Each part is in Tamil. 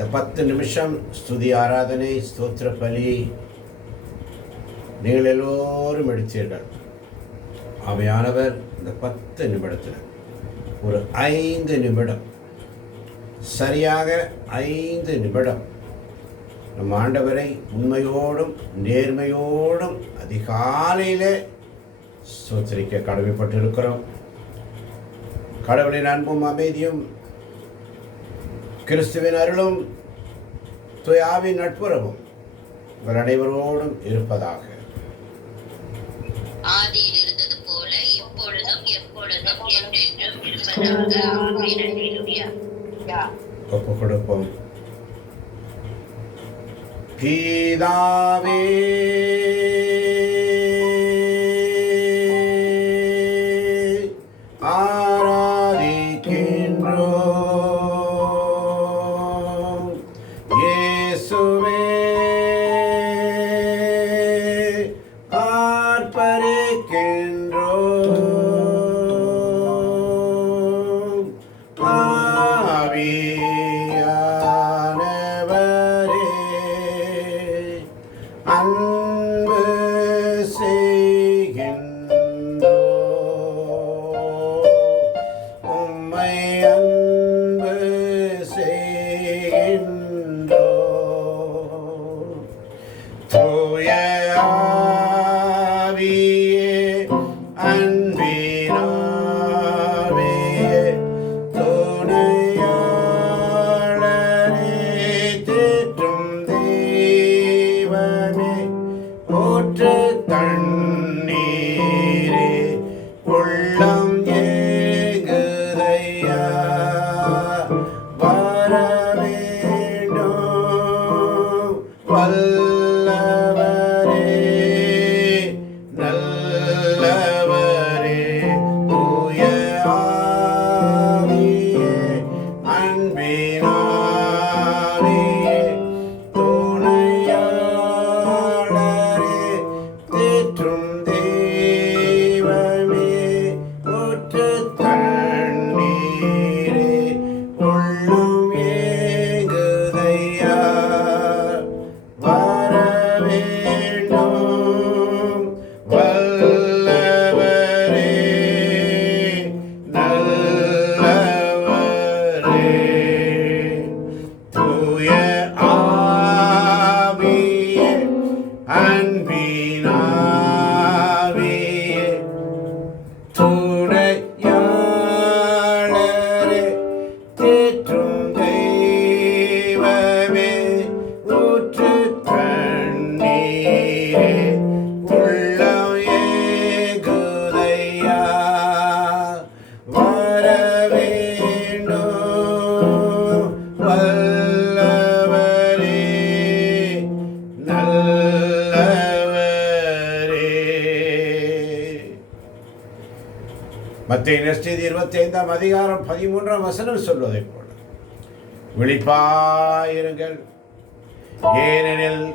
இந்த பத்து நிமிஷம் ஸ்துதி ஆராதனை ஸ்தோத்திர பலி நீங்கள் எல்லோரும் எடுத்தீர்கள். அவையானவர் இந்த பத்து நிமிடத்தில் ஒரு ஐந்து நிமிடம் சரியாக ஐந்து நிமிடம் நம் ஆண்டவரை உண்மையோடும் நேர்மையோடும் அதிகாலையிலே ஸ்தோத்திரிக்க கடமைப்பட்டிருக்கிறோம். கடவுளின் அன்பும் அமைதியும் கிறிஸ்துவின் அருளும் துயாவின் நட்புறவும் உங்கள் அனைவரோடும் இருப்பதாக. ஆதியில் இருந்தது போல இப்பொழுதும் எப்பொழுதும் என்றென்றும் இருப்பதாக. ஆமென். அல்லேலூயா ஒப்பு கொடுப்போம் பீதாவே தெய்வமே போற்று தண்ணீரே மத்திய நெஸ்டிது இருபத்தி ஐந்தாம் அதிகாரம் பதிமூன்றாம் வசனம் சொல்வதைப் போல. விழிப்பாயிருங்கள். ஏனெனில்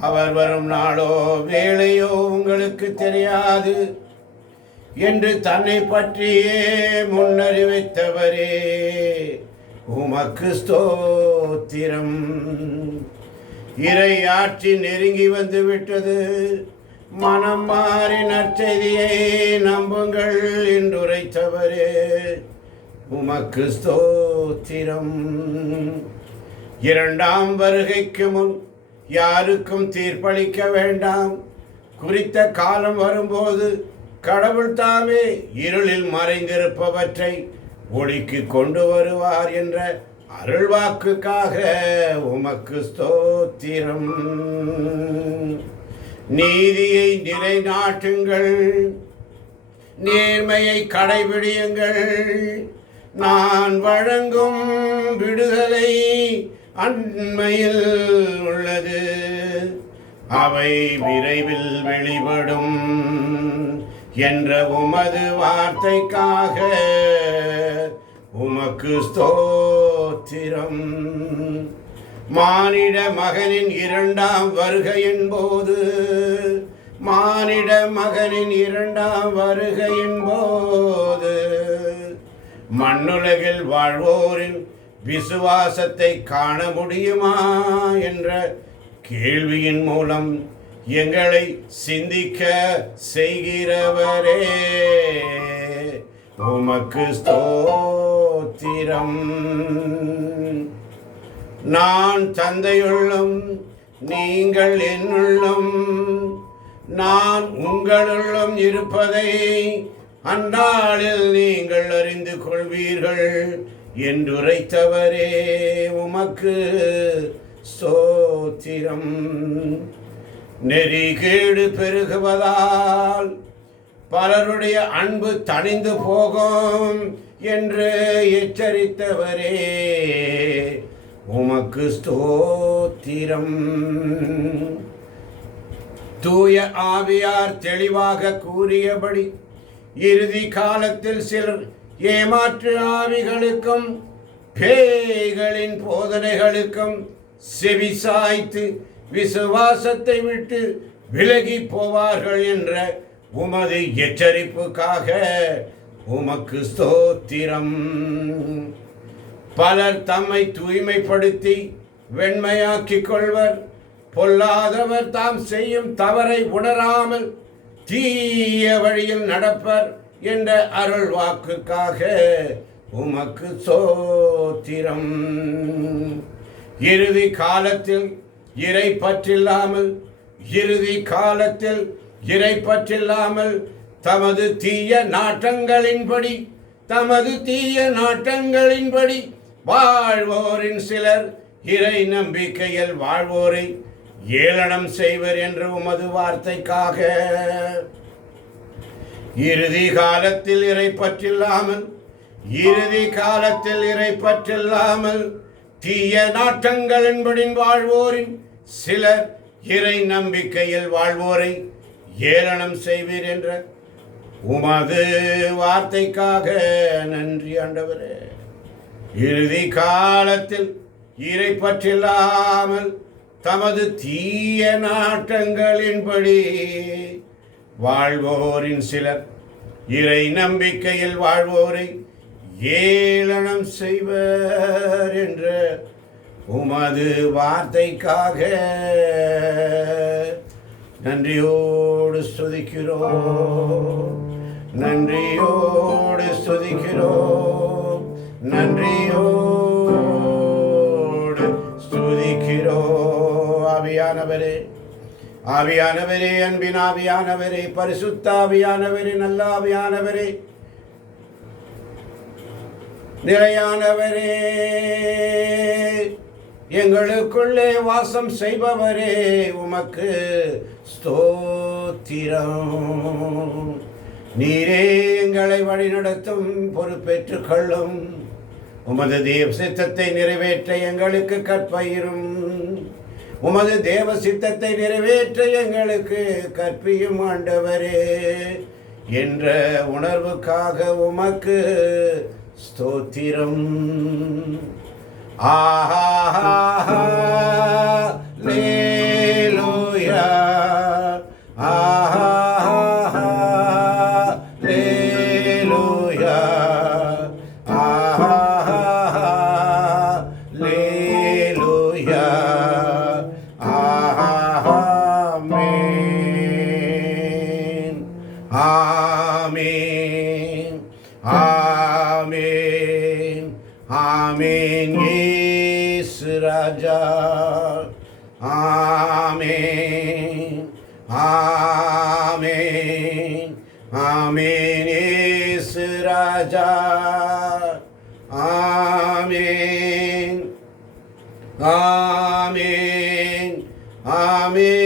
அவர் வரும் நாளோ வேலையோ உங்களுக்கு தெரியாது என்று தன்னை பற்றியே முன்னறிவித்தவரே. உமக்கு ஸ்தோத்திரம். இறை ஆட்சி நெருங்கி வந்து விட்டது. மனம் மாறி நற்செய்தியை நம்புங்கள் என்றுரைத்தவரே. உமக்கு ஸ்தோத்திரம். இரண்டாம் வருகைக்கு முன் யாருக்கும் தீர்ப்பளிக்க வேண்டாம். குறித்த காலம் வரும்போது கடவுள் தாமே இருளில் மறைந்திருப்பவற்றை ஒளிக்கு கொண்டு வருவார் என்ற அருள்வாக்குக்காக உமக்கு ஸ்தோத்திரம். நீதியை நிலைநாட்டுங்கள். நேர்மையை கடைபிடியுங்கள். நான் வழங்கும் விடுதலை அண்மையில் உள்ளது. அவை விரைவில் வெளிப்படும் என்ற உமது வார்த்தைக்காக உமக்கு ஸ்தோத்திரம். மானிட மகனின் இரண்டாம் வருகையின் போது மானிட மகனின் இரண்டாம் வருகையின் போது மண்ணுலகில் வாழ்வோரின் விசுவாசத்தை காண முடியுமா என்ற கேள்வியின் மூலம் எங்களை சிந்திக்க செய்கிறவரே. உமக்கு ஸ்தோத்திரம். நான் தந்தையுள்ளும் நீங்கள் என்னுள்ளும். நான் உங்களுள்ளும் இருப்பதை அந்நாளில் நீங்கள் அறிந்து கொள்வீர்கள் என்றுரைத்தவரே உமக்கு ஸ்தோத்திரம். நெறிகேடு பெருகுவதால் பலருடைய அன்பு தணிந்து போகும் என்று எச்சரித்தவரே. உமக்கு ஸ்தோத்திரம். தூய ஆவியார் தெளிவாக கூறியபடி இறுதி காலத்தில் சிலர் ஏமாற்று ஆவிகளுக்கும் பேய்களின் போதனைகளுக்கும் செவிசாய்த்து விசுவாசத்தை விட்டு விலகி போவார்கள் என்ற உமது எச்சரிப்புக்காக உமக்கு ஸ்தோத்திரம். பலர் தம்மை தூய்மைப்படுத்தி வெண்மையாக்கிக் கொள்வர் பொல்லாதவர் தாம் செய்யும் தவறை உணராமல் தீய வழியில் நடப்பர் என்ற அருள் வாக்குக்காக உமக்கு சோத்திரம். இறுதி காலத்தில் இறை பற்றில்லாமல் இறுதி காலத்தில் இறை பற்றில்லாமல் தமது தீய நாட்டங்களின்படி தமது தீய நாட்டங்களின்படி வாழ்வோரின் சிலர் இறை நம்பிக்கையில் வாழ்வோரை ஏளனம் செய்வர் என்று உமது வார்த்தைக்காக. இறுதி காலத்தில் இறை பற்றில்லாமல் இறுதி காலத்தில் இறை பற்றில்லாமல் தீய நாட்டங்களின்படி வாழ்வோரின் சிலர் இறை நம்பிக்கையில் வாழ்வோரை ஏளனம் செய்வீர் என்ற உமது வார்த்தைக்காக. நன்றி ஆண்டவரே. இறுதி காலத்தில் இறை பற்றில்லாமல் தமது தீய நாட்டங்களின்படி வாழ்வோரின் சிலர் இறை நம்பிக்கையில் வாழ்வோரை ஏளனம் செய்வர் என்ற உமது வார்த்தைக்காக நன்றியோடு ஸ்துதிக்கிறோம். நன்றியோடு ஸ்துதிக்கிறோம். நன்றியோடு ஸ்துதிக்கிறோ. ஆவியானவரே ஆவியானவரே அன்பின் ஆவியானவரே பரிசுத்த ஆவியானவரே நல்ல ஆவியானவரே நிலையானவரே எங்களுக்குள்ளே வாசம் செய்பவரே உமக்கு ஸ்தோத்திரம். நீரே எங்களை வழிநடத்தும் பொறுப்பேற்றுக் கொள்ளும். உமது தேவ சித்தத்தை நிறைவேற்ற எங்களுக்கு கற்பயிரும். உமது தேவ சித்தத்தை நிறைவேற்ற எங்களுக்கு கற்பியும் ஆண்டவரே. என்ற உணர்வுக்காக உமக்கு ஸ்தோத்திரம். ஆஹா லேலூயா இயேசு ராஜா ஆமென் ஆமென் ஆமென் இயேசு ராஜா ஆமென் ஆமென் ஆமென்